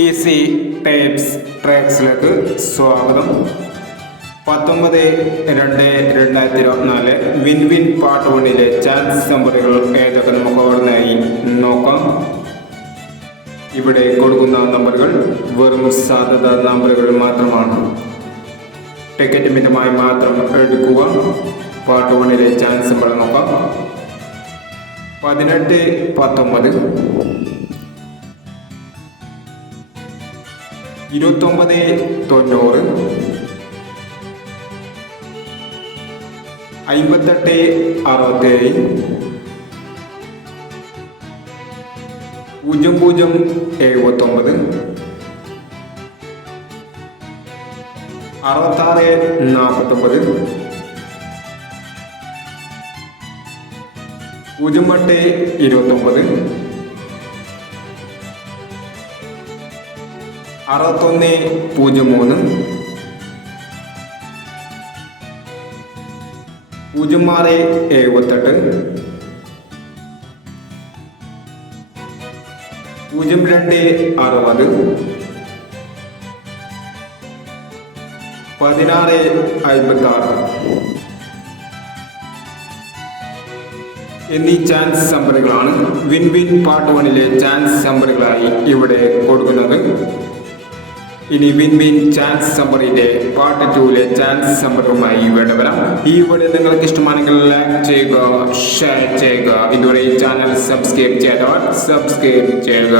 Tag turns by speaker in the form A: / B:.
A: Easy tapes ട്രാക്സിലേക്ക് സ്വാഗതം. പത്തൊമ്പത് രണ്ട് രണ്ടായിരത്തി ഇരുപത്തിനാല് വിൻ വിൻ പാർട്ട് വണ്ണിലെ ചാൻസ് നമ്പറുകൾ ഏതൊക്കെ നമുക്ക് ഓർമ്മയായി നോക്കാം. ഇവിടെ കൊടുക്കുന്ന നമ്പറുകൾ വെറും സാധ്യത നമ്പറുകൾ മാത്രമാണ്. ടിക്കറ്റ് മിതമായി മാത്രം എടുക്കുക. പാർട്ട് വണ്ണിലെ ചാൻസ് നമ്പർ നോക്കാം. പതിനെട്ട് പത്തൊമ്പത് ഇരുപത്തൊമ്പത് തൊണ്ണൂറ്. അമ്പത്തെട്ട് അറുപത്തേഴ്. പൂജ്യം പൂജ്യം എഴുപത്തൊമ്പത്. അറുപത്താറ് നാൽപ്പത്തൊമ്പത്. പൂജ്യം എട്ട് ഇരുപത്തൊമ്പത്. അറുപത്തൊന്ന് പൂജ്യം മൂന്ന്. പൂജ്യം ആറ് എഴുപത്തെട്ട്. പൂജ്യം രണ്ട് അറുപത്. പതിനാറ് അമ്പത്തി ആറ് എന്നീ ചാൻസ് നമ്പറുകളാണ് വിൻ വിൻ പാർട്ട് വണ്ണിലെ ചാൻസ് നമ്പറുകളായി ഇവിടെ കൊടുക്കുന്നത്. ഇനി വിൻ വിൻ ചാൻസ് സമ്മറിന്റെ പാർട്ട് ടൂലെ ചാൻസ് സമ്മറുമായി ഇവിടെ വരാം. ഈ വീഡിയോ നിങ്ങൾക്ക് ഇഷ്ടമാണെങ്കിൽ ലൈക്ക് ചെയ്യുക ഷെയർ ചെയ്യുക. ഇതുവരെ ഈ ചാനൽ സബ്സ്ക്രൈബ് ചെയ്തവർ സബ്സ്ക്രൈബ് ചെയ്യുക.